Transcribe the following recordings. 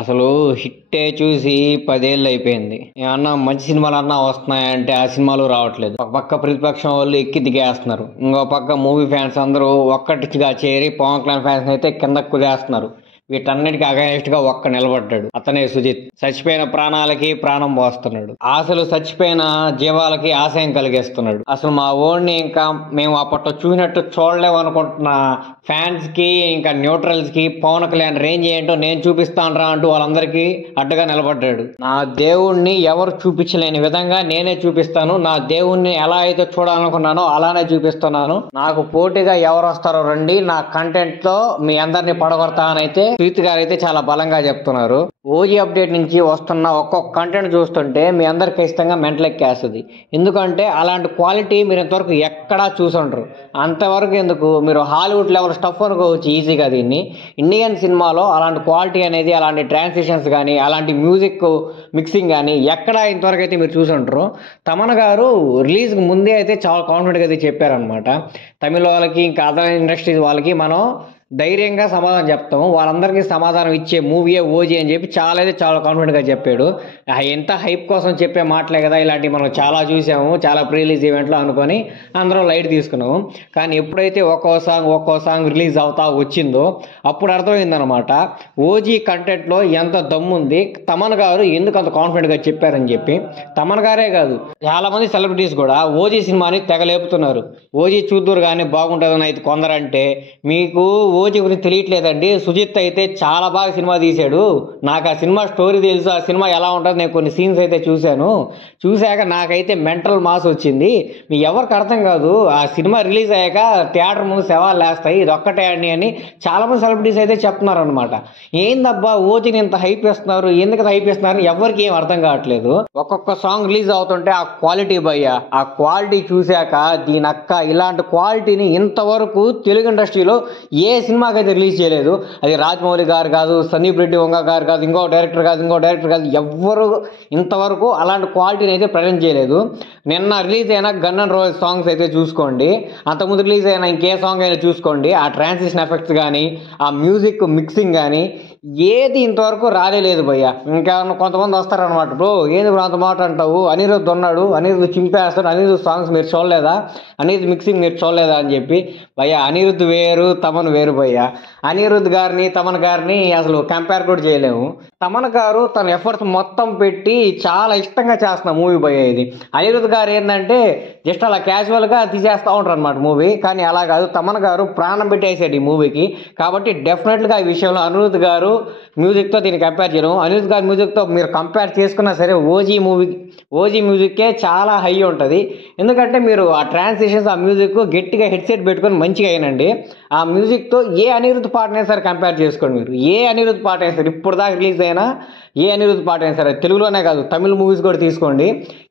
అసలు హిట్టే చూసి 10 ఏళ్ళు అయిపోయింది. ఏమన్నా మంచి సినిమాలన్నా వస్తున్నాయంటే ఆ సినిమాలు రావట్లేదు. ఒక పక్క ప్రతిపక్షం వాళ్ళు ఎక్కి దిగేస్తున్నారు. ఇంకో పక్క మూవీ ఫ్యాన్స్ అందరూ ఒక్కటిగా చేరి పవన్ కళ్యాణ్ ఫ్యాన్స్ అయితే కిందకు కుదేస్తున్నారు. వీటన్నిటికీ అగైనెస్ట్ గా ఒక్క నిలబడ్డాడు. అతనే సుజిత్. చచ్చిపోయిన ప్రాణాలకి ప్రాణం పోస్తున్నాడు. ఆశలు చచ్చిపోయిన జీవాలకి ఆశయం కలిగిస్తున్నాడు. అసలు మా ఓడిని ఇంకా మేము అప్పట్లో చూసినట్టు చూడలేము అనుకుంటున్న ఫ్యాన్స్ కి ఇంకా న్యూట్రల్స్ కి పవన్ కళ్యాణ్ రేంజ్ ఏంటో నేను చూపిస్తాను రా అంటూ వాళ్ళందరికీ అడ్డుగా నిలబడ్డాడు. నా దేవుణ్ణి ఎవరు చూపించలేని విధంగా నేనే చూపిస్తాను. నా దేవుణ్ణి ఎలా అయితే చూడాలనుకున్నానో అలానే చూపిస్తున్నాను. నాకు పోటీగా ఎవరు వస్తారో రండి, నా కంటెంట్ తో మీ అందరినీ పడగొడతానైతే సుజిత్ గారు అయితే చాలా బలంగా చెప్తున్నారు. ఓజీ అప్డేట్ నుంచి వస్తున్న ఒక్కొక్క కంటెంట్ చూస్తుంటే మీ అందరికి ఖచ్చితంగా మెంటల్ ఎక్కేస్తుంది. ఎందుకంటే అలాంటి క్వాలిటీ మీరు ఇంతవరకు ఎక్కడా చూసుంటారు. అంతవరకు ఎందుకు, మీరు హాలీవుడ్ లెవెల్ స్టఫ్ అనుకోవచ్చు ఈజీగా. దీన్ని ఇండియన్ సినిమాలో అలాంటి క్వాలిటీ అనేది, అలాంటి ట్రాన్సిషన్స్ కానీ, అలాంటి మ్యూజిక్ మిక్సింగ్ కానీ ఎక్కడా ఇంతవరకు అయితే మీరు చూసుంటారు. తమన్ గారు రిలీజ్కి ముందే అయితే చాలా కాన్ఫిడెంట్గా అయితే చెప్పారనమాట. తమిళ వాళ్ళకి ఇంకా అదర్ ఇండస్ట్రీస్ వాళ్ళకి మనం ధైర్యంగా సమాధానం చెప్తాము, వాళ్ళందరికీ సమాధానం ఇచ్చే మూవీయే ఓజీ అని చెప్పి చాలా అయితే చాలా కాన్ఫిడెంట్గా చెప్పాడు. ఎంత హైప్ కోసం చెప్పే మాటలే కదా, ఇలాంటివి మనం చాలా చూసాము చాలా ప్రీ రిలీజ్ ఈవెంట్లో అనుకొని అందరం లైట్ తీసుకున్నాము. కానీ ఎప్పుడైతే ఒక్కో సాంగ్ రిలీజ్ అవుతా వచ్చిందో అప్పుడు అర్థమైందనమాట ఓజీ కంటెంట్లో ఎంత దమ్ముంది, తమన్ గారు ఎందుకు అంత కాన్ఫిడెంట్గా చెప్పారని చెప్పి. తమన్ గారే కాదు, చాలా మంది సెలబ్రిటీస్ కూడా ఓజీ సినిమాని తెగలేపుతున్నారు. ఓజీ చూద్దూరు కానీ బాగుంటుందని అయితే కొందరంటే, మీకు ఓజీ గురించి తెలియట్లేదండి, సుజిత్ అయితే చాలా బాగా సినిమా తీశాడు, నాకు ఆ సినిమా స్టోరీ తెలుసు, ఆ సినిమా ఎలా ఉంటుంది, నేను కొన్ని సీన్స్ అయితే చూశాక నాకైతే మెంటల్ మాస్ వచ్చింది. మీ ఎవరికి అర్థం కాదు, ఆ సినిమా రిలీజ్ అయ్యాక థియేటర్ ముందు శవాలు లేస్తాయి, ఇది ఒక్కటే అండి అని చాలా మంది సెలబ్రిటీస్ అయితే చెప్తున్నారు అనమాట. ఏందబ్బా ఓజీని ఇంత హైప్ ఇస్తున్నారు, ఎందుకు హైప్ ఇస్తున్నారు ఎవరికి ఏం అర్థం కావట్లేదు. ఒక్కొక్క సాంగ్ రిలీజ్ అవుతుంటే ఆ క్వాలిటీ భయ్యా, ఆ క్వాలిటీ చూశాక దీనక్క ఇలాంటి క్వాలిటీని ఇంతవరకు తెలుగు ఇండస్ట్రీలో ఏ సినిమాకి అయితే రిలీజ్ చేయలేదు. అది రాజమౌళి గారు కాదు, సందీప్ రెడ్డి వంగ గారు కాదు, ఇంకో డైరెక్టర్ కాదు, ఎవ్వరు ఇంతవరకు అలాంటి క్వాలిటీని అయితే ప్రజెంట్ చేయలేదు. నిన్న రిలీజ్ అయిన గన్ అండ్ రోజ్ సాంగ్స్ అయితే చూసుకోండి, అంతకుముందు రిలీజ్ అయిన ఇంకే సాంగ్ అయినా చూసుకోండి, ఆ ట్రాన్సిషన్ ఎఫెక్ట్స్ కానీ, ఆ మ్యూజిక్ మిక్సింగ్ కానీ ఏది ఇంతవరకు రాలేదు భయ్య. ఇంకా కొంతమంది వస్తారనమాట, బ్రో ఏంది బ్రో అంత మాట అంటావు, అనిరుద్ధ్ ఉన్నాడు, అనిరుద్ధ్ చింపేస్తాడు, అనిరుద్ధ్ సాంగ్స్ మీరు చూడలేదా, అనిరుద్ధ్ మిక్సింగ్ మీరు చూడలేదా అని చెప్పి. భయ్య అనిరుద్ధ్ వేరు, తమన్ వేరు భయ్య. అనిరుద్ధ్ గారిని తమన్ గారిని అసలు కంపేర్ కూడా చేయలేము. తమన్ గారు తన ఎఫర్ట్స్ మొత్తం పెట్టి చాలా ఇష్టంగా చేస్తున్న మూవీ భయ్య ఇది. అనిరుద్ధ్ గారు ఏంటంటే జస్ట్ అలా క్యాజువల్గా తీసేస్తూ ఉంటారు అనమాట మూవీ, కానీ అలా కాదు, తమన్ గారు ప్రాణం పెట్టేసాడు ఈ మూవీకి. కాబట్టి డెఫినెట్గా ఈ విషయంలో అనిరుద్ధ్ గారు మ్యూజిక్తో దీన్ని కంపేర్ చేయడం, అనిరుద్ధ్ గారి మ్యూజిక్తో మీరు కంపేర్ చేసుకున్నా సరే ఓజీ మ్యూజిక్కే చాలా హై ఉంటుంది. ఎందుకంటే మీరు ఆ ట్రాన్సిషన్స్, ఆ మ్యూజిక్ గట్టిగా హెడ్సెట్ పెట్టుకొని మంచిగా అయినండి, ఆ మ్యూజిక్తో ఏ అనిరుద్ధ్ పాటనే సరే కంపేర్ చేసుకోండి. మీరు ఏ అనిరుద్ధ్ పాట అయినా సరే, ఇప్పుడు దాకా రిలీజ్ అయినా ఏ అనిరుద్ధ్ పాట అయినా సరే, తెలుగులోనే కాదు తమిళ మూవీస్ కూడా తీసుకోండి,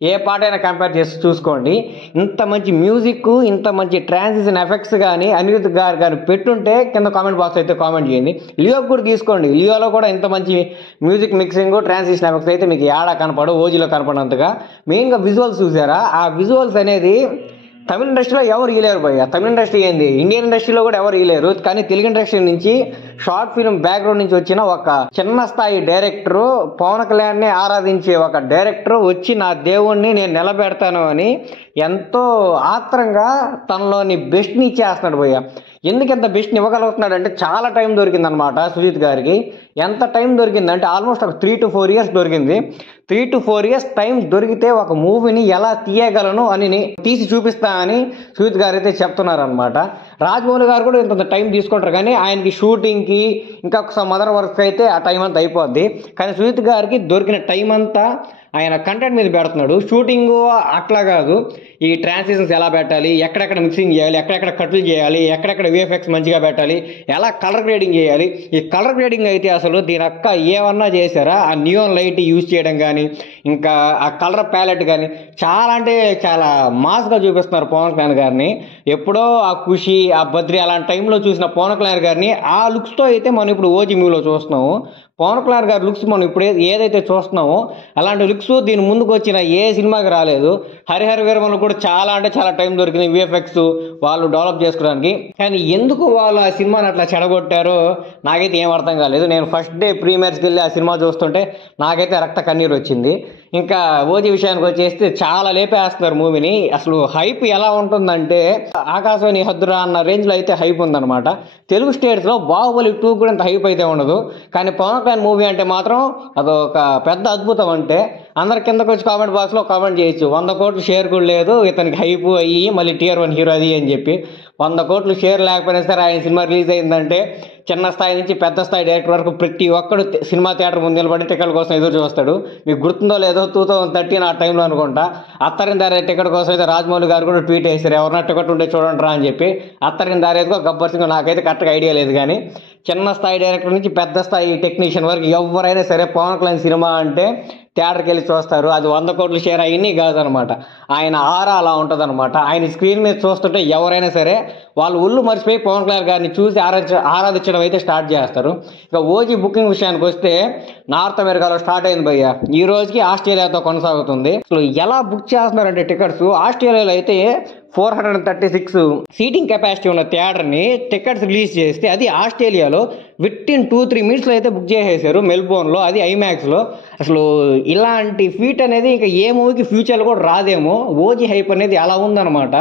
ఏ పాట అయినా కంపేర్ చేసి చూసుకోండి. ఇంత మంచి మ్యూజిక్, ఇంత మంచి ట్రాన్సిషన్ ఎఫెక్ట్స్ కానీ అనిరుద్ధ్ గారు కానీ పెట్టుంటే కింద కామెంట్ బాక్స్ అయితే కామెంట్ చేయండి. లియోకి కూడా తీసుకోండి, లియోలో కూడా ఇంత మంచి మ్యూజిక్ మిక్సింగ్, ట్రాన్సిషన్ ఎఫెక్ట్స్ అయితే మీకు ఏడా కనపడవు, ఓజీలో కనపడినంతగా. మెయిన్గా విజువల్స్ చూసారా, ఆ విజువల్స్ అనేది తమిళ ఇండస్ట్రీలో ఎవరు ఇయలేరు భయ్య. తమిళ ఇండస్ట్రీ ఏంది, ఇండియన్ ఇండస్ట్రీలో కూడా ఎవరు ఇయలేరు. కానీ తెలుగు ఇండస్ట్రీ నుంచి షార్ట్ ఫిల్మ్ బ్యాక్గ్రౌండ్ నుంచి వచ్చిన ఒక చిన్న స్థాయి డైరెక్టరు, పవన్ కళ్యాణ్ని ఆరాధించే ఒక డైరెక్టర్ వచ్చి నా దేవుణ్ణి నేను నిలబెడతాను అని ఎంతో ఆత్రంగా తనలోని బెస్ట్ని ఇచ్చేస్తున్నాడు భయ్య. ఎందుకు ఎంత బెస్ట్ని ఇవ్వగలుగుతున్నాడు అంటే చాలా టైం దొరికిందనమాట సుజిత్ గారికి. ఎంత టైం దొరికిందంటే ఆల్మోస్ట్ ఒక 3 to 4 years దొరికింది. 3 to 4 years టైం దొరికితే ఒక మూవీని ఎలా తీయగలను అని తీసి చూపిస్తానని సుజిత్ గారు అయితే చెప్తున్నారనమాట. రాజమౌళి గారు కూడా ఇంత టైం తీసుకుంటారు, కానీ ఆయనకి షూటింగ్కి ఇంకా సమ్ అదర్ వర్క్ అయితే ఆ టైం అంతా అయిపోద్ది. కానీ సుజిత్ గారికి దొరికిన టైం అంతా ఆయన కంటెంట్ మీద పెడుతున్నాడు. షూటింగ్ అట్లా కాదు, ఈ ట్రాన్సిషన్స్ ఎలా పెట్టాలి, ఎక్కడెక్కడ మిక్సింగ్ చేయాలి, ఎక్కడెక్కడ కట్లు చేయాలి, ఎక్కడెక్కడ విఎఫ్ఎక్స్ మంచిగా పెట్టాలి, ఎలా కలర్ గ్రేడింగ్ చేయాలి. ఈ కలర్ గ్రేడింగ్ అయితే అసలు దీని అక్క ఏమన్నా చేశారా, ఆ నియోన్ లైట్ యూజ్ చేయడం కానీ, ఇంకా ఆ కలర్ ప్యాలెట్ కానీ చాలా అంటే చాలా మాస్గా చూపిస్తున్నారు పవన్ కళ్యాణ్ గారిని. ఎప్పుడో ఆ ఖుషి, ఆ బద్రి అలాంటి టైంలో చూసిన పవన్ కళ్యాణ్ గారిని ఆ లుక్స్తో అయితే మనం ఇప్పుడు ఓజీ మూవీలో చూస్తున్నాము. పవన్ కళ్యాణ్ గారి లుక్స్ మనం ఇప్పుడు ఏదైతే చూస్తున్నామో అలాంటి లుక్స్ దీని ముందుకు వచ్చిన ఏ సినిమాకి రాలేదు. హరిహర వీరమలు కూడా చాలా అంటే చాలా టైం దొరికింది విఎఫ్ఎక్స్ వాళ్ళు డెవలప్ చేసుకోవడానికి. కానీ ఎందుకు వాళ్ళు ఆ సినిమాని అట్లా చెడగొట్టారో నాకైతే ఏం అర్థం కాలేదు. నేను ఫస్ట్ డే ప్రీమియర్స్కి వెళ్ళి ఆ సినిమా చూస్తుంటే నాకైతే రక్త కన్నీరు వచ్చింది. ఇంకా ఓజీ విషయానికి వచ్చేస్తే చాలా లేపేస్తున్నారు మూవీని. అసలు హైప్ ఎలా ఉంటుందంటే ఆకాశవాణి హద్దురా అన్న రేంజ్లో అయితే హైప్ ఉందన్నమాట. తెలుగు స్టేట్స్లో బాహుబలి 2 కూడా ఇంత హైప్ అయితే ఉండదు. కానీ పవన్ కళ్యాణ్ మూవీ అంటే మాత్రం అదొక పెద్ద అద్భుతం. అంటే అందరి కిందకు వచ్చి కామెంట్ బాక్స్లో కామెంట్ చేయొచ్చు 100 కోట్లు షేర్ కూడా లేదు ఇతనికి హైప్ అయ్యి మళ్ళీ Tier 1 హీరో అది అని చెప్పి. 100 కోట్లు షేర్ లేకపోయినా సరే ఆయన సినిమా రిలీజ్ అయిందంటే చిన్న స్థాయి నుంచి పెద్ద స్థాయి డైరెక్టర్ వరకు ప్రతి ఒక్కడు సినిమా థియేటర్ ముందు నిలబడి టికెట్ కోసం ఎదురు చూస్తాడు. మీకు గుర్తుందో లేదో 2013 ఆ టైంలో అనుకుంటా అత్తరిన దారి టికెట్ కోసం అయితే రాజమౌళి గారు కూడా ట్వీట్ చేశారు ఎవరన్నా టికెట్ ఉంటే చూడండి రా అని చెప్పి. అత్తరిన దారి ఏదో గబ్బర్ సింగ్ నాకైతే కరెక్ట్గా ఐడియా లేదు. కానీ చిన్న స్థాయి డైరెక్టర్ నుంచి పెద్ద స్థాయి టెక్నీషియన్ వరకు ఎవరైనా సరే పవన్ కళ్యాణ్ సినిమా అంటే థియేటర్కి వెళ్ళి చూస్తారు. అది 100 కోట్లు షేర్ అయ్యి కాదనమాట. ఆయన ఆరా అలా ఉంటుంది అనమాట. ఆయన స్క్రీన్ మీద చూస్తుంటే ఎవరైనా సరే వాళ్ళు ఒళ్ళు మర్చిపోయి పవన్ కళ్యాణ్ గారిని చూసి ఆరాధించడం అయితే స్టార్ట్ చేస్తారు. ఇక ఓజీ బుకింగ్ విషయానికి వస్తే నార్త్ అమెరికాలో స్టార్ట్ అయింది భయ్య. ఈ రోజుకి ఆస్ట్రేలియాతో కొనసాగుతుంది. అసలు ఎలా బుక్ చేస్తున్నారంటే టికెట్స్ ఆస్ట్రేలియాలో అయితే 436 సీటింగ్ కెపాసిటీ ఉన్న థియేటర్ని టికెట్స్ రిలీజ్ చేస్తే అది ఆస్ట్రేలియాలో వితిన్ 2-3 మినిట్స్లో అయితే బుక్ చేసేసారు మెల్బోర్న్లో, అది ఐమాక్స్లో. అసలు ఇలాంటి ఫీట్ అనేది ఇంకా ఏ మూవీకి ఫ్యూచర్లో కూడా రాదేమో. ఓజీ హైప్ అనేది అలా ఉందన్నమాట.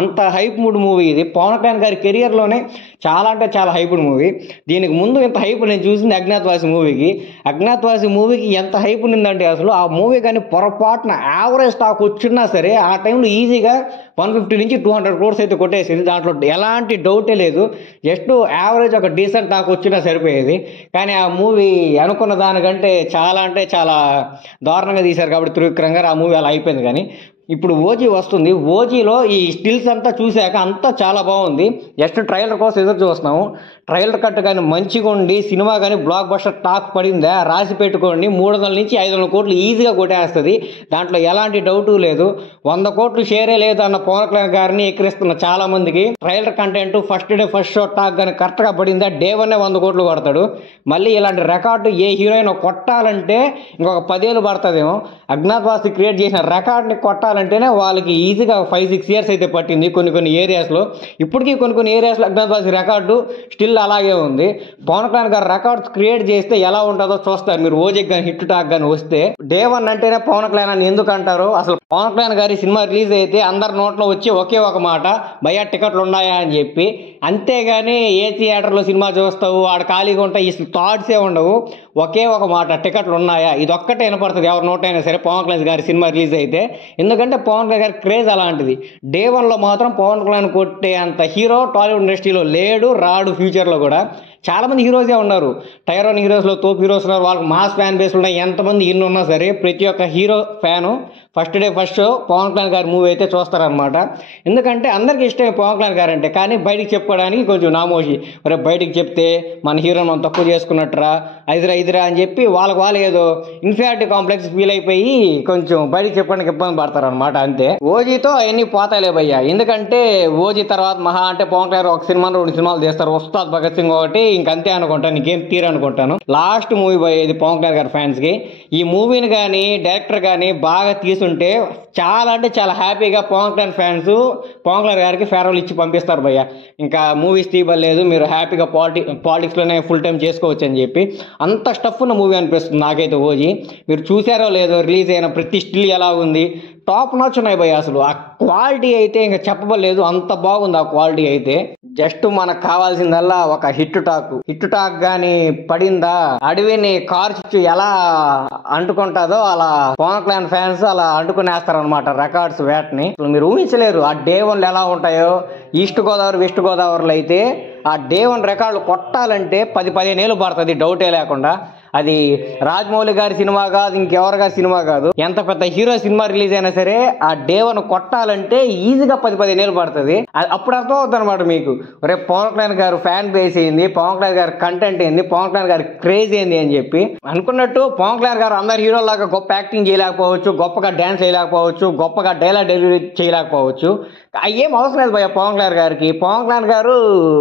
అంత హైప్ మూడ్ మూవీ ఇది. పవన్ కళ్యాణ్ గారి కెరియర్లోనే చాలా అంటే చాలా హైప్డ్ మూవీ. దీనికి ముందు ఇంత హైప్ నేను చూసింది అజ్ఞాతవాసి మూవీకి. అజ్ఞాతవాసి మూవీకి ఎంత హైప్ ఉందంటే అసలు ఆ మూవీ కానీ పొరపాటున యావరేజ్ స్టాక్ వచ్చినా సరే ఆ టైంలో ఈజీగా 150 నుంచి 200 crores అయితే కొట్టేసింది. దాంట్లో ఎలాంటి డౌటే లేదు. జస్ట్ యావరేజ్ ఒక డీసెంట్ టాక్ వచ్చినా సరిపోయేది. కానీ ఆ మూవీ అనుకున్న దానికంటే చాలా అంటే చాలా దారుణంగా తీశారు కాబట్టి త్రివిక్రమ్ గారు ఆ మూవీ అలా అయిపోయింది. కానీ ఇప్పుడు ఓజీ వస్తుంది. ఓజీలో ఈ స్టిల్స్ అంతా చూశాక అంతా చాలా బాగుంది. జస్ట్ ట్రైలర్ కోసం ఎదురు చూస్తున్నాము. ట్రైలర్ కట్ కానీ మంచిగా ఉండి సినిమా కానీ బ్లాక్ బస్టర్ టాక్ పడిందా రాసి పెట్టుకోండి 300 నుంచి 500 కోట్లు ఈజీగా కొట్టేస్తుంది. దాంట్లో ఎలాంటి డౌటు లేదు. 100 కోట్లు షేరే లేదు అన్న పవన్ కళ్యాణ్ గారిని ఎక్కిరిస్తున్న చాలా మందికి trailer content first day first show talk కానీ కరెక్ట్గా పడిందా డే 1 100 కోట్లు కొడతాడు. మళ్ళీ ఇలాంటి రికార్డు ఏ హీరోయిన్ కొట్టాలంటే ఇంకొక 10 ఏళ్ళు పడుతుందేమో. అజ్ఞాతవాసి క్రియేట్ చేసిన రికార్డ్ని కొట్టాలంటేనే వాళ్ళకి ఈజీగా 5-6 years అయితే పట్టింది కొన్ని ఏరియాస్లో. ఇప్పటికీ కొన్ని ఏరియాస్లో అజ్ఞాతవాసి రికార్డు స్టిల్ అలాగే ఉంది. పవన్ కళ్యాణ్ గారు రికార్డ్స్ క్రియేట్ చేస్తే ఎలా ఉంటుందో చూస్తారు మీరు. ఓజీకి కానీ హిట్ టాక్ కానీ వస్తే డే 1 అంటేనే పవన్ కళ్యాణ్ అని ఎందుకు అంటారు? అసలు పవన్ కళ్యాణ్ గారి సినిమా రిలీజ్ అయితే అందరి నోట్లో వచ్చి ఒకే ఒక మాట భయ్యా టికెట్లు ఉన్నాయా అని చెప్పి. అంతేగాని ఏ థియేటర్లో సినిమా చూస్తావు ఆడ ఖాళీగా ఉంటాయి ఈ థాట్సే ఉండవు. ఒకే ఒక మాట టికెట్లు ఉన్నాయా ఇది ఒక్కటే వినపడుతుంది ఎవరి నోటైనా సరే పవన్ కళ్యాణ్ గారి సినిమా రిలీజ్ అయితే. ఎందుకంటే పవన్ కళ్యాణ్ గారి క్రేజ్ అలాంటిది. డే 1లో మాత్రం పవన్ కళ్యాణ్ కొట్టే అంత హీరో టాలీవుడ్ ఇండస్ట్రీలో లేడు రాడు ఫ్యూచర్లో కూడా. చాలా మంది హీరోసే ఉన్నారు. Tier 1 హీరోస్లో తోపు హీరోస్ ఉన్నారు. వాళ్ళకి మాస్ ఫ్యాన్ బేస్ ఉన్నాయి. ఎంతమంది ఇన్ని ఉన్నా సరే ప్రతి ఒక్క hero fan first day first show Pawan Kalyan గారి మూవీ అయితే చూస్తారనమాట. ఎందుకంటే అందరికీ ఇష్టమే పవన్ కళ్యాణ్ గారు అంటే. కానీ బయటికి చెప్పుకోవడానికి కొంచెం నామోషి. మరి బయటికి చెప్తే మన హీరోని మనం తక్కువ చేసుకున్నట్టురా ఇదిరా అని చెప్పి వాళ్ళు ఏదో ఇన్ఫీరియారిటీ కాంప్లెక్స్ ఫీల్ అయిపోయి కొంచెం బయటికి చెప్పడానికి ఇబ్బంది పడతారనమాట. అంతే ఓజీతో అవన్నీ పోతాలే భయ్యా. ఎందుకంటే ఓజీ తర్వాత మహా అంటే పవన్ కళ్యాణ్ ఒక సినిమాలో 2 సినిమాలు చేస్తారు. ఉస్తాద్ భగత్ సింగ్ ఒకటి ఇంకంతే అనుకుంటాను. నీకేం తీరనుకుంటాను. లాస్ట్ మూవీ పోయేది పవన్ కళ్యాణ్ గారి ఫ్యాన్స్కి. ఈ మూవీని కానీ డైరెక్టర్ కానీ బాగా తీసుంటే చాలా అంటే చాలా హ్యాపీగా పవన్ కళ్యాణ్ ఫ్యాన్స్ పవన్ కళ్యాణ్ గారికి ఫేర్వెల్ ఇచ్చి పంపిస్తారు భయ్య. ఇంకా మూవీస్ తీయలేదు మీరు హ్యాపీగా పాలిటిక్స్లోనే ఫుల్ టైం చేసుకోవచ్చు అని చెప్పి. అంత స్టఫ్ ఉన్న మూవీ అనిపిస్తుంది నాకైతే ఓజీ. మీరు చూసారో లేదో రిలీజ్ అయిన ప్రతి స్టిల్ ఎలా ఉంది టాప్ నాచ్ ఉన్నాయి భయ్య. అసలు ఆ క్వాలిటీ అయితే ఇంకా చెప్పలేదు అంత బాగుంది ఆ క్వాలిటీ అయితే. జస్ట్ మనకు కావాల్సిందల్లా ఒక హిట్ టాక్ కానీ పడిందా అడవిని కార్చు ఎలా అంటుకుంటుందో అలా పవన్ కళ్యాణ్ ఫ్యాన్స్ అలా అంటుకునేస్తారనమాట రికార్డ్స్ వేటని. మీరు ఊహించలేరు ఆ డే 1 ఎలా ఉంటాయో. ఈస్ట్ గోదావరి వెస్ట్ గోదావరిలో అయితే ఆ డే 1 రికార్డులు కొట్టాలంటే 10-15 ఏళ్ళు పడుతుంది డౌటే లేకుండా. అది రాజమౌళి గారి సినిమా కాదు ఇంకెవరి గారి సినిమా కాదు. ఎంత పెద్ద హీరో సినిమా రిలీజ్ అయినా సరే ఆ డే 1 కొట్టాలంటే ఈజీగా 10-15 ఏళ్ళు పడుతుంది. అప్పుడు అర్థం అవుతుంది అనమాట మీకు. రేపు పవన్ కళ్యాణ్ గారు ఫ్యాన్ బేస్ ఏంది, పవన్ కళ్యాణ్ గారి కంటెంట్ ఏంది, పవన్ కళ్యాణ్ గారి క్రేజ్ ఏంది అని చెప్పి. అనుకున్నట్టు పవన్ కళ్యాణ్ గారు అందరు హీరోలాగా గొప్ప యాక్టింగ్ చేయలేకపోవచ్చు, గొప్పగా డ్యాన్స్ చేయలేకపోవచ్చు, గొప్పగా డైలాగ్ డెలివరీ చేయలేకపోవచ్చు. ఏం అవసరం లేదు భయ్య పవన్ కళ్యాణ్ గారికి. పవన్ కళ్యాణ్ గారు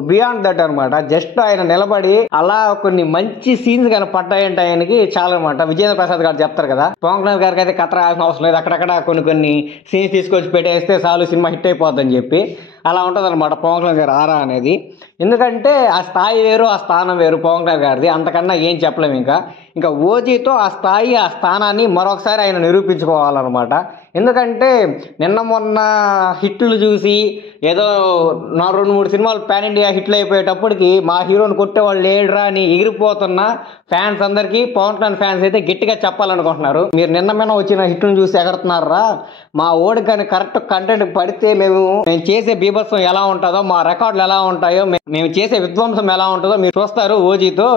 బియాండ్ దట్ అనమాట. జస్ట్ ఆయన నిలబడి అలా కొన్ని మంచి సీన్స్ కానీ పడ్డాయంటే ఆయనకి చాలా అనమాట. విజేంద్ర ప్రసాద్ గారు చెప్తారు కదా, పవన్ కళ్యాణ్ గారికి అయితే కథ రాయాల్సిన అవసరం లేదు, అక్కడక్కడ కొన్ని సీన్స్ తీసుకొచ్చి పెట్టేస్తే చాలు సినిమా హిట్ అయిపోద్దని చెప్పి అలా ఉంటుంది అనమాట పవన్ కళ్యాణ్ గారు ఆరా అనేది. ఎందుకంటే ఆ స్థాయి వేరు, ఆ స్థానం వేరు పవన్ కళ్యాణ్ గారిది. అంతకన్నా ఏం చెప్పలేము. ఇంకా ఓజీతో ఆ స్థాయి, ఆ స్థానాన్ని మరొకసారి ఆయన నిరూపించుకోవాలన్నమాట. ఎందుకంటే నిన్న మొన్న హిట్లు చూసి ఏదో 2-3 సినిమాలు పాన్ ఇండియా హిట్లు అయిపోయేటప్పటికి మా హీరోని కొట్టేవాళ్ళు లేడురా అని ఎగిరిపోతున్న ఫ్యాన్స్ అందరికీ పవన్ కళ్యాణ్ ఫ్యాన్స్ అయితే గట్టిగా చెప్పాలనుకుంటున్నారు, మీరు నిన్న వచ్చిన హిట్లను చూసి ఎగరుతున్నారా, మా ఓడి కానీ కరెక్ట్ కంటెంట్ పడితే మేము చేసే బీభత్సం ఎలా ఉంటుందో, మా రికార్డులు ఎలా ఉంటాయో, మేము చేసే విధ్వంసం ఎలా ఉంటుందో మీరు చూస్తారు ఓజీతో,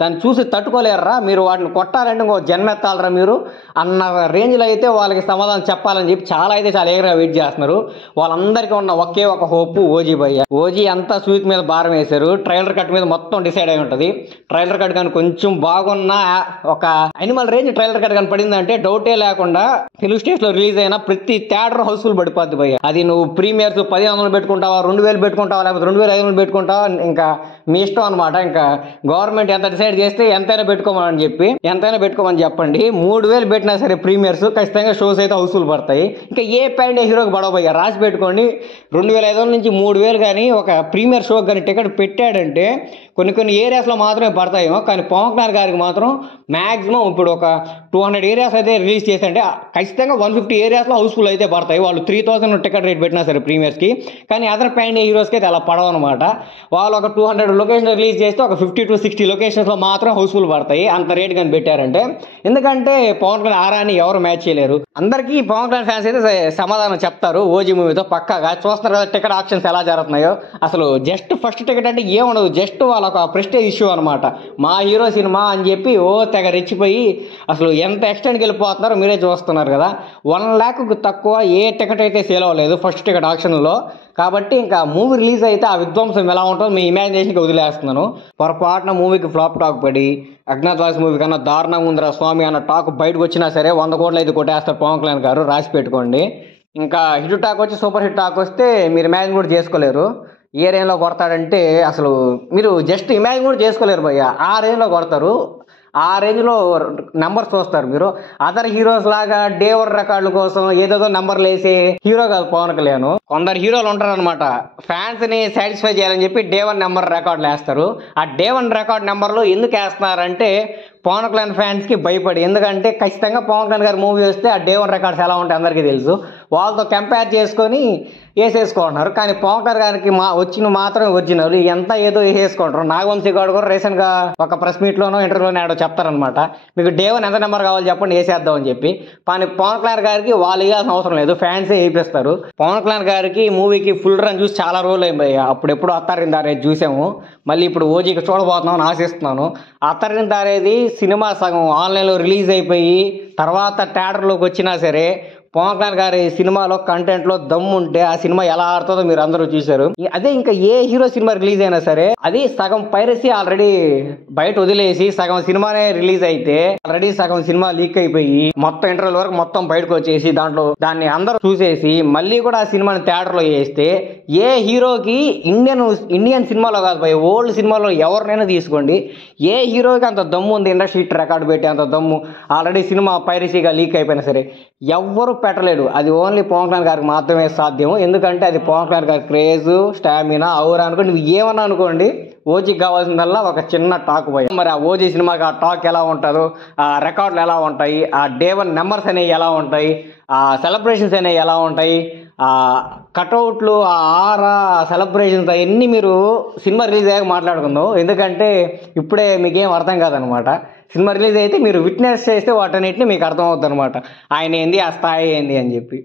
దాన్ని చూసి తట్టుకోలేరురా, మీరు వాటిని కొట్టాలంటే ఇంకో జన్మెత్తాలరా మీరు అన్న రేంజ్లో అయితే వాళ్ళకి సమాధానం చెప్పాలని చెప్పి చాలా ఎగరగా వెయిట్ చేస్తున్నారు. వాళ్ళందరికీ ఉన్న ఒకే ఒక హోప్ ఓజీ భయ్య. ఓజీ అంతా స్వీట్ మీద భారం వేశారు. ట్రైలర్ కట్ మీద మొత్తం డిసైడ్ అయి ఉంటుంది. ట్రైలర్ కట్ కానీ కొంచెం బాగున్న ఒక అనిమల్ రేంజ్ ట్రైలర్ కట్ కానీ పడిందంటే డౌటే లేకుండా తెలుగు స్టేట్స్ లో రిలీజ్ అయిన ప్రతి థియేటర్ హౌస్ఫుల్ పడిపోద్ది భయ్య. అది నువ్వు ప్రీమియర్స్ 1,500 పెట్టుకుంటావా, 2,000 పెట్టుకుంటావా, లేకపోతే 2,500 పెట్టుకుంటావా, ఇంకా మీ ఇష్టం అనమాట. ఇంకా గవర్నమెంట్ ఎంత డిసైడ్ చేస్తే ఎంతైనా పెట్టుకోమని చెప్పండి. 3,000 పెట్టినా సరే ప్రీమియర్స్ ఖచ్చితంగా షోస్ అయితే హౌస్ఫుల్ పడతాయి. ఇంకా ఏ ప్యాండ్ హీరోకి పడవయ్యా రాసి పెట్టుకోండి. 2,500 నుంచి 3,000 కానీ ఒక ప్రీమియర్ షోకి కానీ టికెట్ పెట్టాడంటే కొన్ని ఏరియాస్లో మాత్రమే పడతాయేమో. కానీ పవన్ కళ్యాణ్ గారికి మాత్రం మ్యాక్సిమం ఇప్పుడు ఒక 200 ఏరియాస్ అయితే రిలీజ్ చేశారంటే ఖచ్చితంగా 150 ఏరియాస్లో హౌస్ఫుల్ అయితే పడతాయి. వాళ్ళు 3,000 టికెట్ రేట్ పెట్టినా సరే ప్రీమియర్స్కి. కానీ అదర్ ప్యాండ్ హీరోస్కి అయితే అలా పడవు అనమాట. వాళ్ళు ఒక 200 లొకేషన్ రిలీజ్ చేస్తే ఒక 50 to 60 లొకేషన్స్లో మాత్రం హౌస్ఫుల్ పడతాయి, అంత రేట్ కానీ పెట్టారంటే. ఎందుకంటే పవన్ కళ్యాణ్ ఆరాని ఎవరు మ్యాచ్ చేయలేరు. అందరికీ పవన్ కళ్యాణ్ ఫ్యాన్స్ అయితే సమాధానం చెప్తారు ఓజీ మూవీతో పక్కాగా. చూస్తున్నారు కదా టికెట్ ఆప్షన్స్ ఎలా జరుగుతున్నాయో. అసలు జస్ట్ ఫస్ట్ టికెట్ అంటే ఏముండదు, జస్ట్ వాళ్ళ ఒక ప్రెస్టేజ్ ఇష్యూ అనమాట. మా హీరో సినిమా అని చెప్పి తెగ రెచ్చిపోయి అసలు ఎంత ఎక్స్టెండ్కి వెళ్ళిపోతున్నారో మీరే చూస్తున్నారు కదా. 1 lakh తక్కువ ఏ టికెట్ అయితే సేల్ అవ్వలేదు ఫస్ట్ టికెట్ ఆప్షన్లో. కాబట్టి ఇంకా మూవీ రిలీజ్ అయితే ఆ విధ్వంసం ఎలా ఉంటుందో మీ ఇమాజినేషన్కి వదిలేస్తున్నాను. పొరపాటున మూవీకి ఫ్లాప్ టాక్ పడి అజ్ఞాతవాసి మూవీ కన్నా దారుణంగా ఉందిరా స్వామి అన్న టాక్ బయటకు వచ్చినా సరే 100 కోట్లు అయితే కొట్టేస్తారు పవన్ కళ్యాణ్ గారు, రాసి పెట్టుకోండి. ఇంకా హిట్ టాక్ వచ్చి సూపర్ హిట్ టాక్ వస్తే మీరు ఇమాజిన్ కూడా చేసుకోలేరు ఏ రేంజ్లో కొడతాడంటే. అసలు మీరు జస్ట్ ఇమాజిన్ కూడా చేసుకోలేరు భయ్య, ఆ రేంజ్లో కొడతారు. ఆ రేంజ్లో నెంబర్స్ చూస్తారు మీరు. అదర్ హీరోస్ లాగా డే 1 రికార్డుల కోసం ఏదేదో నెంబర్లు వేసే హీరో కాదు పవన్ కళ్యాణ్. కొందరు హీరోలు ఉంటారు అనమాట, ఫ్యాన్స్ ని సాటిస్ఫై చేయాలని చెప్పి డే 1 నెంబర్ రికార్డులు వేస్తారు. ఆ డే 1 రికార్డ్ నెంబర్లు ఎందుకు వేస్తున్నారంటే పవన్ కళ్యాణ్ ఫ్యాన్స్ కి భయపడి. ఎందుకంటే ఖచ్చితంగా పవన్ కళ్యాణ్ గారు మూవీ వస్తే ఆ డే 1 రికార్డ్స్ ఎలా ఉంటాయి అందరికీ తెలుసు. వాళ్ళతో కంపేర్ చేసుకొని వేసేసుకుంటున్నారు. కానీ పవన్ కళ్యాణ్ గారికి వచ్చిన మాత్రం ఒరిజినల్, ఎంత ఏదో వేసేసుకుంటారు. నాగవంశీ గారు కూడా రీసెంట్ గా ఒక ప్రెస్ మీట్ లోనో ఇంటర్వ్యూలోనో ఏడో చెప్తారనమాట, మీకు డే 1 ఎంత నెంబర్ కావాలి చెప్పండి వేసేద్దాం అని చెప్పి. కానీ పవన్ కళ్యాణ్ గారికి వాళ్ళు వేయాల్సిన అవసరం లేదు, ఫ్యాన్సే వేయిస్తారు. పవన్ కళ్యాణ్ గారికి మూవీకి ఫుల్ రన్ చూసి చాలా రోజులు అయిపోయాయి. అప్పుడు ఎప్పుడు అత్తారిందారే చూసాము, మళ్ళీ ఇప్పుడు ఓజీకి చూడబోతున్నాం అని ఆశిస్తున్నాను. అత్తారిందారేది సినిమా సగం ఆన్లైన్లో రిలీజ్ అయిపోయి తర్వాత థియేటర్లోకి వచ్చినా సరే పవన్ కళ్యాణ్ గారి సినిమాలో కంటెంట్లో దమ్ము ఉంటే ఆ సినిమా ఎలా ఆడుతుందో మీరు అందరూ చూశారు. అదే ఇంకా ఏ హీరో సినిమా రిలీజ్ అయినా సరే అది సగం పైరసీ ఆల్రెడీ బయట వదిలేసి సగం సినిమానే రిలీజ్ అయితే ఆల్రెడీ సగం సినిమా లీక్ అయిపోయి మొత్తం ఇంటర్వ్యూల వరకు మొత్తం బయటకు వచ్చేసి దాన్ని అందరూ చూసేసి మళ్ళీ కూడా ఆ సినిమాని థియేటర్లో వేస్తే ఏ హీరోకి ఇండియన్ సినిమాలో కాదు భయ్, ఓల్డ్ సినిమాలో ఎవరినైనా తీసుకోండి, ఏ హీరోకి అంత దమ్ము ఉంది ఇండస్ట్రీ రికార్డు పెట్టి అంత దమ్ము ఆల్రెడీ సినిమా పైరసీగా లీక్ అయిపోయినా సరే ఎవ్వరు పెట్టలేడు. అది ఓన్లీ పవన్ కళ్యాణ్ గారికి మాత్రమే సాధ్యం. ఎందుకంటే అది పవన్ కళ్యాణ్ గారి క్రేజ్, స్టామినా, ఔరా అనుకోండి, నువ్వు ఏమన్నా అనుకోండి, ఓజీకి కావాల్సిందల్లా ఒక చిన్న టాక్ పోయి. మరి ఆ ఓజీ సినిమాకి ఆ టాక్ ఎలా ఉంటుందో, ఆ రికార్డులు ఎలా ఉంటాయి, ఆ డే 1 నెంబర్స్ అనేవి ఎలా ఉంటాయి, ఆ సెలబ్రేషన్స్ అనేవి ఎలా ఉంటాయి, ఆ కటౌట్లు, ఆ ఆరా సెలబ్రేషన్స్ అవన్నీ మీరు సినిమా రిలీజ్ అయ్యాక మాట్లాడుకుందాం. ఎందుకంటే ఇప్పుడే మీకేం అర్థం కాదనమాట. సినిమా రిలీజ్ అయితే మీరు విట్నెస్ చేస్తే వాటన్నిటిని మీకు అర్థమవుతుంది అనమాట, ఆయన ఏంది, ఆ స్థాయి ఏంది అని చెప్పి.